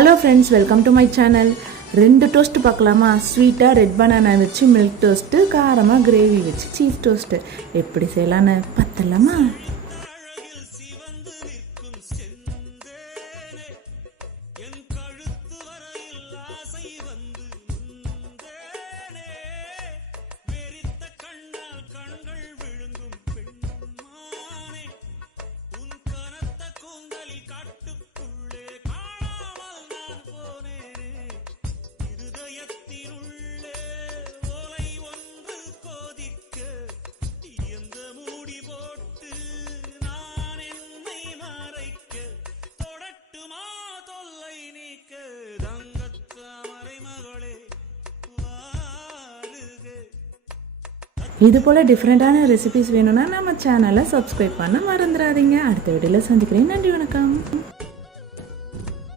Hello friends, welcome to my channel. 2 toast பார்க்கலாமா? ஸ்வீட்டாக red banana வச்சு மில்க் டோஸ்ட்டு, காரமாக கிரேவி வச்சு சீஸ் டோஸ்ட்டு. எப்படி செய்யலான்னு பார்த்தலாமா? இது போல் டிஃப்ரெண்ட்டான ரெசிபிஸ் வேணும்னா நம்ம சேனலை சப்ஸ்கிரைப் பண்ண மறந்துடாதீங்க. அடுத்த வீடியோவில் சந்திக்கிறேன். நன்றி, வணக்கம்.